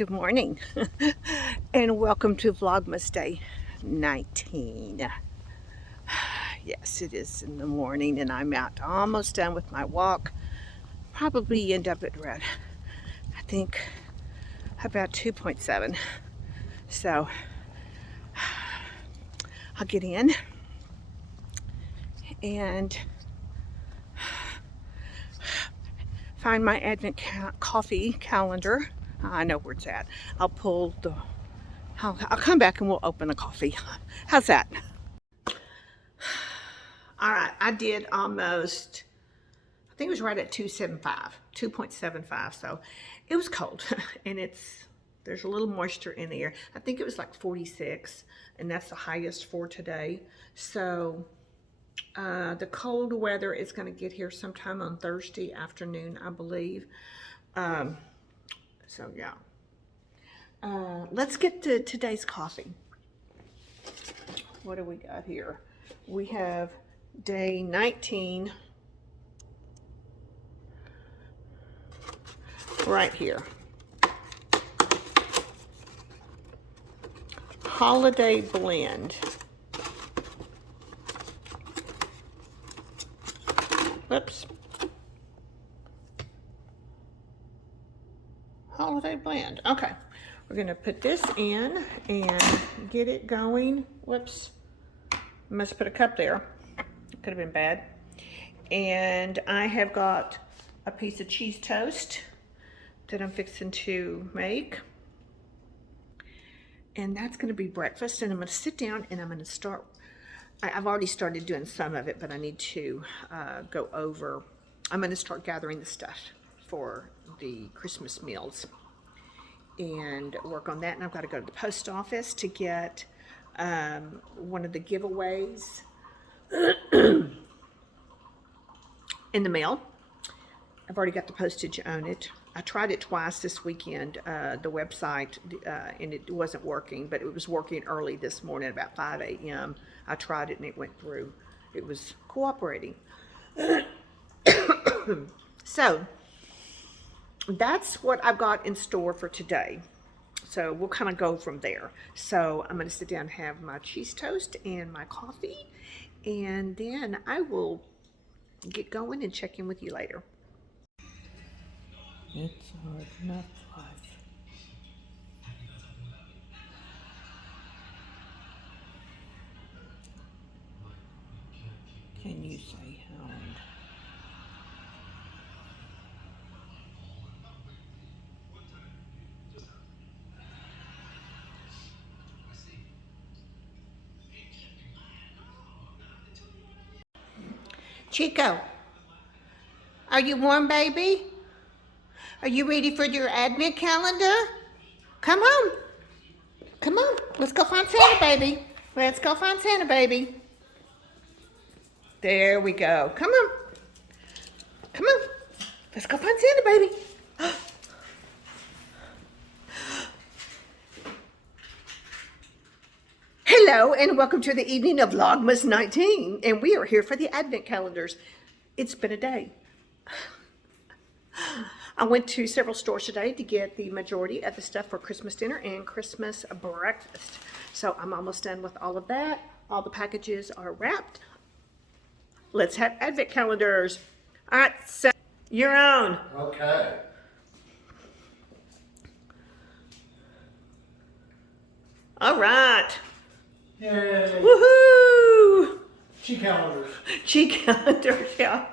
Good morning and welcome to Vlogmas Day 19. Yes, it is in the morning and I'm out almost done with my walk. Probably end up at around, I think, about 2.7. So I'll get in and find my Advent coffee calendar. I know where it's at. I'll come back and we'll open the coffee. How's that? All right, I did almost, I think it was right at 2.75, so it was cold and there's a little moisture in the air. I think it was like 46 and that's the highest for today. So the cold weather is going to get here sometime on Thursday afternoon, I believe. So yeah, let's get to today's coffee. What do we got here? We have day 19 right here. Holiday blend. Whoops. Holiday blend. Okay. We're going to put this in and get it going. Whoops. I must put a cup there. Could have been bad. And I have got a piece of cheese toast that I'm fixing to make. And that's going to be breakfast. And I'm going to sit down and I'm going to start. I've already started doing some of it, but I need to go over. I'm going to start gathering the stuff for the Christmas meals and work on that. And I've got to go to the post office to get one of the giveaways in the mail. I've already got the postage on it. I tried it twice this weekend, the website, and it wasn't working, but it was working early this morning about 5 a.m. I tried it and it went through. It was cooperating. So that's what I've got in store for today. So we'll kind of go from there. So I'm going to sit down and have my cheese toast and my coffee, and then I will get going and check in with you later. It's hard enough life. Can you say hound? Chico, are you warm, baby? Are you ready for your Advent calendar? Come on. Come on. Let's go find Santa, baby. Let's go find Santa, baby. There we go. Come on. Come on. Let's go find Santa, baby. Hello, and welcome to the evening of Vlogmas 19. And we are here for the Advent calendars. It's been a day. I went to several stores today to get the majority of the stuff for Christmas dinner and Christmas breakfast. So I'm almost done with all of that. All the packages are wrapped. Let's have Advent calendars. All right, so you're on. Okay. All right. Yay. Woohoo! Cheek calendars. Cheek calendars, yeah.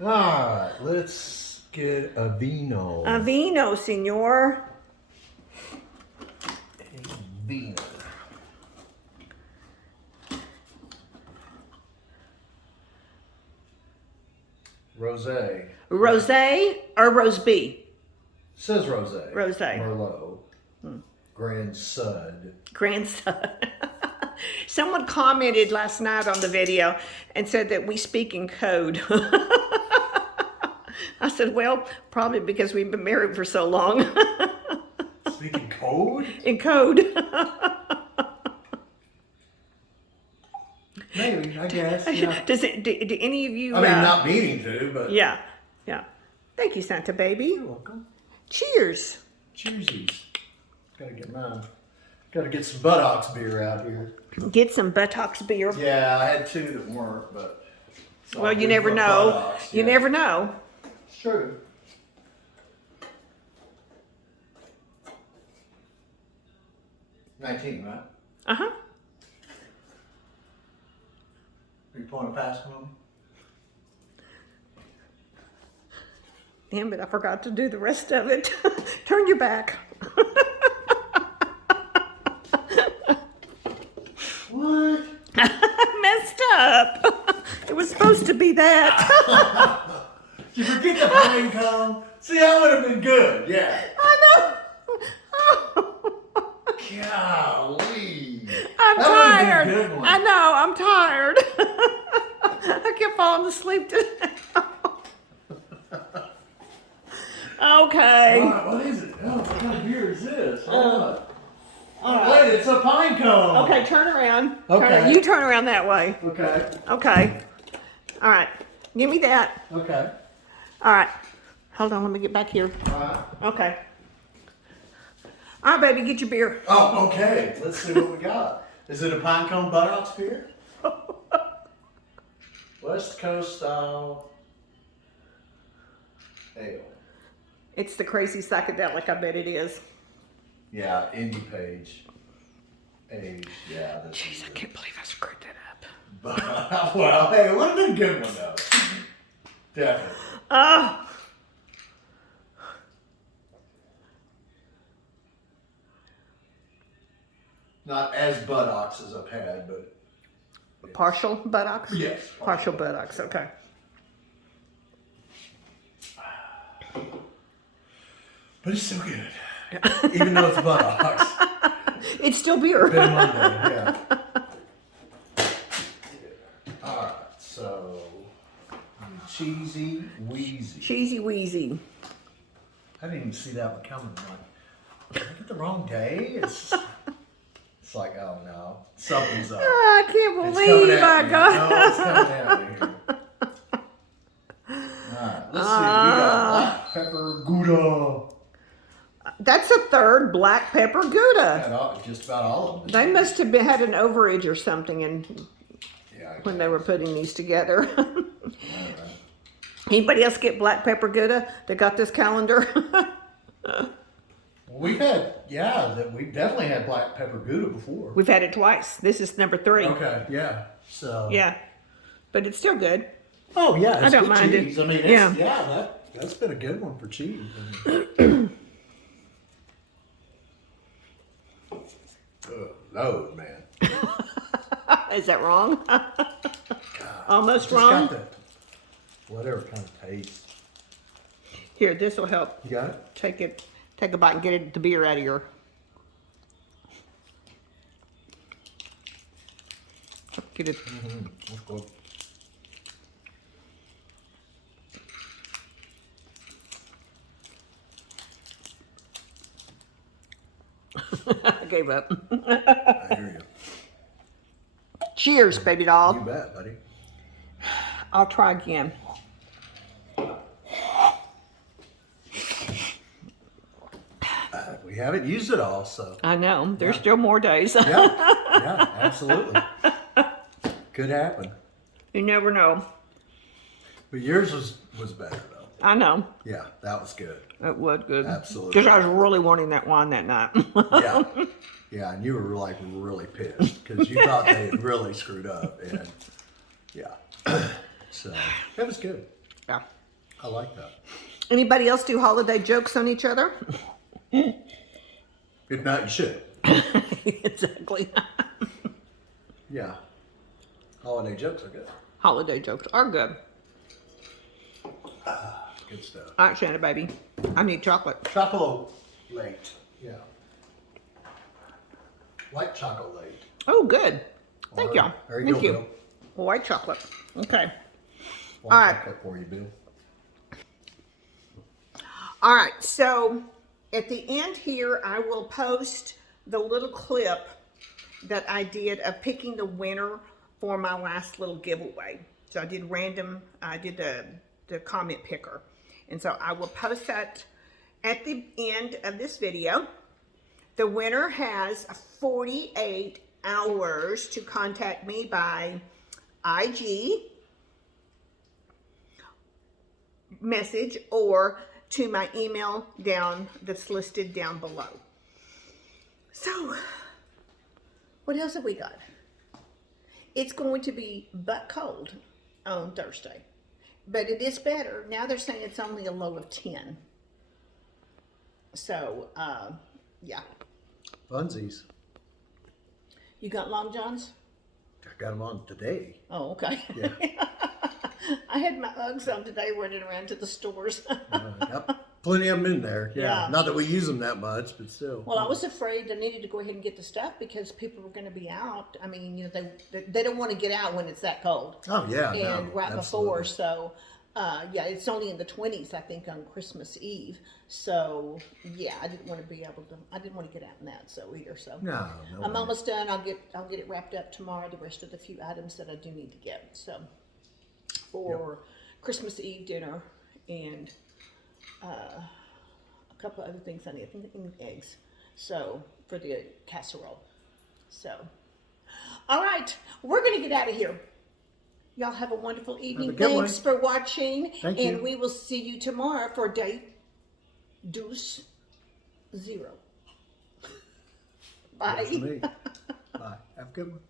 All right, let's get a vino. A vino, senor. A vino. Rosé. Rosé or Rose B? Says rosé. Rosé. Merlot. Grand Sud. Grandson. Someone commented last night on the video and said that we speak in code. I said, well, probably because we've been married for so long. Speaking code? In code. Maybe, I guess. Yeah. Do any of you... I mean, not meaning to, but... Yeah, yeah. Thank you, Santa baby. You're welcome. Cheers. Cheersies. Gotta get mine. Gotta get some buttocks beer out here. Get some buttocks beer. Yeah, I had 2 that weren't, but. So Well, I'll you leave never my know. buttocks, You yeah. never know. It's true. $19, right? Uh-huh. Are you pulling a fast one? Damn it, I forgot to do the rest of it. Turn your back. What? I messed up. It was supposed to be that. Did you forget the pine cone? See, that would have been good. Yeah. I know. Golly. I'm That would've been a tired. good one. I know, I'm tired. I kept falling asleep today. Okay. What is it? Oh, what kind of beer is this? Oh, wait, it's a pine cone. Okay, turn around. Okay. You turn around that way. Okay. Okay. All right. Give me that. Okay. All right. Hold on, let me get back here. Okay. All right, baby, get your beer. Oh, okay. Let's see what we got. Is it a pine cone buttocks beer? West Coast style ale. It's the crazy psychedelic, I bet it is. Yeah, indie page. Age. Yeah. This Jeez, is I it. can't believe I screwed that up. But, well, hey, it would have been a good one though. Definitely. Oh. Not as buttocks as I've had, but Partial buttocks? yes. Partial buttocks, okay. But it's so good. Even though it's buttocks. It's still beer. Been Monday, yeah. Alright, so cheesy wheezy. Cheesy wheezy. I didn't even see that one coming. I'm like, did I get the wrong day? It's like, oh no, something's up. Oh, I can't It's coming believe I at me. got. No, it's coming at me here. Alright, let's see. We got black pepper gouda. That's a third black pepper Gouda. Had just about all of them. They must have had an overage or something Yeah, I when they were putting these together. Alright. Anybody else get black pepper Gouda that got this calendar? We've had, we've definitely had black pepper gouda before. We've had it twice. This is number 3. Okay, yeah. So. Yeah, but it's still good. Oh yeah, it's I don't good mind it. cheese. I mean, it's, Yeah. that's been a good one for cheese. Load, man. Is that wrong? God, Almost just wrong. got that whatever kind of taste. Here, this will help. You got it? Take a bite and get the beer out of your. Get it. That's good. I gave up. I hear you. Cheers, baby You doll. bet, buddy. I'll try again. We haven't used it all, so I know. There's still more days. yeah, absolutely. Could happen. You never know. But yours was better though. I know. Yeah, that was good. It was good. Absolutely. Because I was really wanting that wine that night. Yeah, yeah, and you were like really pissed because you thought they had really screwed up, and yeah, so that was good. Yeah. I like that. Anybody else do holiday jokes on each other? If not, you should. Exactly. Yeah, holiday jokes are good. Holiday jokes are good. Good stuff. All right, Shanna, baby. I need chocolate. Chocolate yeah, white chocolate. Oh, good. Thank All you. right. There you Thank go, you. Bill. White chocolate. Okay. White All right. chocolate for you, Bill. All right. So at the end here, I will post the little clip that I did of picking the winner for my last little giveaway. So I did the comment picker. And so I will post that at the end of this video. The winner has 48 hours to contact me by IG message or to my email that's listed down below. So, what else have we got? It's going to be butt cold on Thursday, but it is better. Now they're saying it's only a low of 10. So, yeah. Funsies. You got long johns? I got them on today. Oh, okay. Yeah. I had my Uggs on today running around to the stores. Got plenty of them in there. Yeah. Yeah. Not that we use them that much, but still. Well, I was afraid I needed to go ahead and get the stuff because people were going to be out. I mean, you know, they don't want to get out when it's that cold. Oh, yeah. And no, right absolutely. before, so yeah, it's only in the 20s, I think, on Christmas Eve. So yeah, I didn't want to get out in that either. So No, I'm almost done. I'll get it wrapped up tomorrow. The rest of the few items that I do need to get. So for Christmas Eve dinner and a couple of other things I need. I think I need eggs. So for the casserole. So all right, we're gonna get out of here. Y'all have a wonderful evening. Thanks for watching. Thank and you. we will see you tomorrow for day 20. Bye. That's me. Bye. Have a good one.